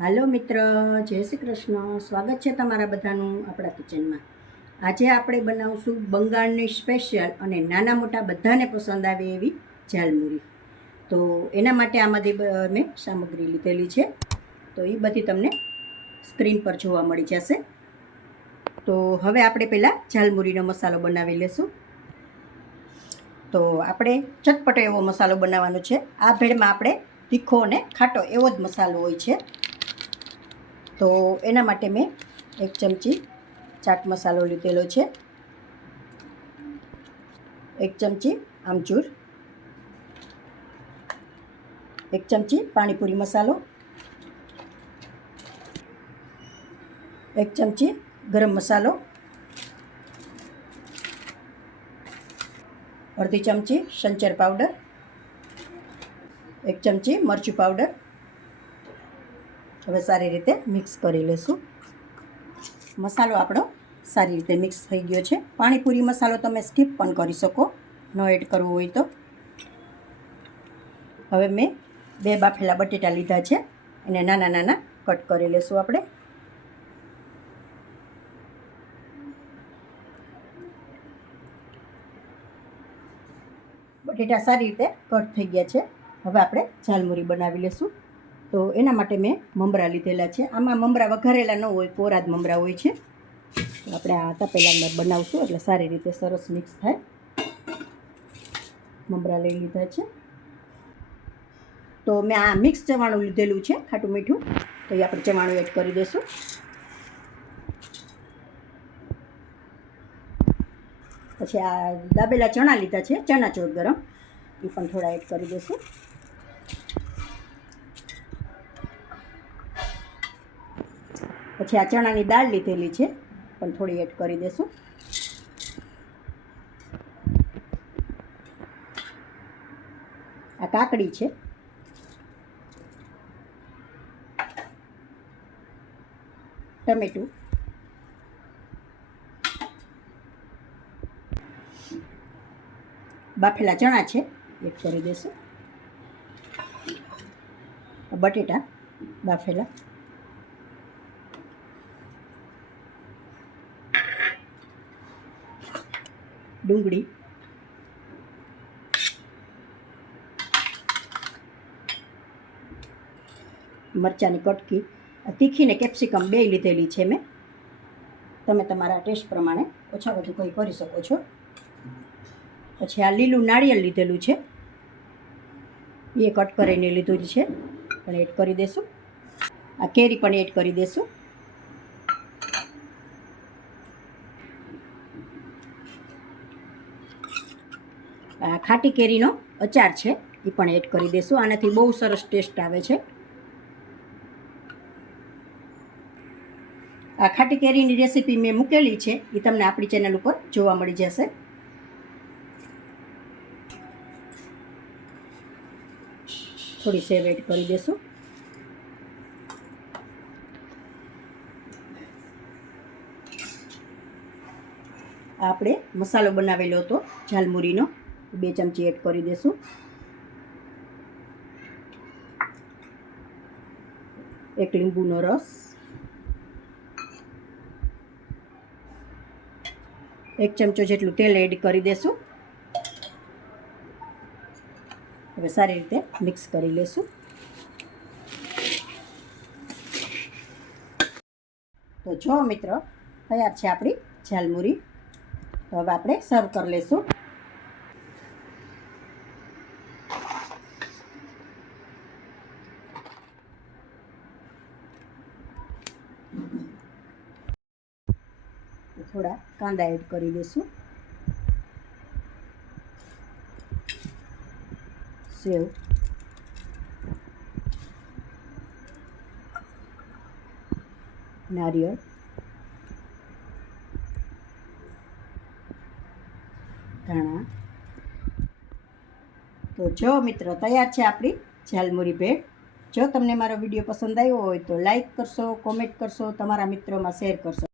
હાલો મિત્ર, જય શ્રી કૃષ્ણ. સ્વાગત છે તમારા બધાનું આપણા કિચનમાં. આજે આપણે બનાવશું બંગાળની સ્પેશિયલ અને નાના મોટા બધાને પસંદ આવે એવી ઝાલમુરી. તો એના માટે આમાંથી મેં સામગ્રી લીધેલી છે, તો એ બધી તમને સ્ક્રીન પર જોવા મળી જશે. તો હવે આપણે પહેલાં ઝાલમુરીનો મસાલો બનાવી લેશું. તો આપણે ચટપટો એવો મસાલો બનાવવાનો છે. આ ભેળમાં આપણે તીખો અને ખાટો એવો જ મસાલો હોય છે. તો એના માટે મેં 1 ચમચી ચાટ મસાલો લીધેલો છે, 1 ચમચી આમચૂર, 1 ચમચી પાણીપુરી મસાલો, 1 ચમચી ગરમ મસાલો, અડધી ચમચી સંચર પાવડર, 1 ચમચી મરચું પાવડર. હવે સારી રીતે મિક્સ કરી લેશું. મસાલો આપણો સારી રીતે મિક્સ થઈ ગયો છે. પાણીપુરી મસાલો તમે સ્કીપ પણ કરી શકો, ન એડ કરવો હોય તો. હવે મેં 2 બાફેલા બટેટા લીધા છે, એને નાના નાના કટ કરી લેશું આપણે. બટેટા સારી રીતે કટ થઈ ગયા છે. હવે આપણે ઝાલમુરી બનાવી લેશું. તો એના માટે મેં મમરા લીધેલા છે. આમાં મમરા વઘારેલા ન હોય, કોરા જ મમરા હોય છે. આપણે આ તપેલામાં બનાવશું એટલે સારી રીતે સરસ મિક્સ થાય. મમરા લઈ લીધા છે. તો મેં આ મિક્સ ચવાણું લીધેલું છે, ખાટું મીઠું. તો એ આપણે ચવાણું એડ કરી દઈશું. પછી આ દાબેલા ચણા લીધા છે, ચણાચોર ગરમ, એ પણ થોડા એડ કરી દઈશું. પછી આ ચણાની દાળ લીધેલી છે, પણ થોડી એડ કરી દઈશું. આ કાકડી છે, ટમેટું, બાફેલા ચણા છે, એડ કરી દઈશું. બટેટા બાફેલા, ડુંગળી, મરચાંની કટકી, તીખી ને કેપ્સિકમ 2 લીધેલી છે મેં. તમે તમારા ટેસ્ટ પ્રમાણે ઓછા વધુ કંઈ કરી શકો છો. પછી આ લીલું નાળિયેર લીધેલું છે, એ કટ કરીને લીધું છે, પણ એડ કરી દઈશું. આ કેરી પણ એડ કરી દઈશું. આ ખાટી કેરીનો અચાર છે, એ પણ એડ કરી દઈશું. આનાથી બહુ સરસ ટેસ્ટ આવે છે. આ ખાટી કેરીની રેસીપી મેં મૂકેલી છે, એ તમને આપણી ચેનલ ઉપર જોવા મળી જશે. થોડી સેવ એડ કરી દઈશું. આપણે મસાલો બનાવેલો હતો ઝાલમુરીનો, 2 ચમચી એડ કરી દઈશું. એક લીંબુનો રસ, 1 ચમચો જેટલું તેલ એડ કરી દઈશું. હવે સારી રીતે મિક્સ કરી લેશું. તો જો મિત્રો, તૈયાર છે આપણી ઝાલમુરી. તો હવે આપણે સર્વ કરી લેશું. થોડા કાંદા એડ કરી દઈશું, સેવ, નારિયેળ, ધાણા. તો જો મિત્રો, તૈયાર છે આપણી ઝાલમુરી ભેળ. જો તમને મારો વિડીયો પસંદ આવ્યો હોય તો લાઈક કરશો, કોમેન્ટ કરશો, તમારા મિત્રોમાં શેર કરશો.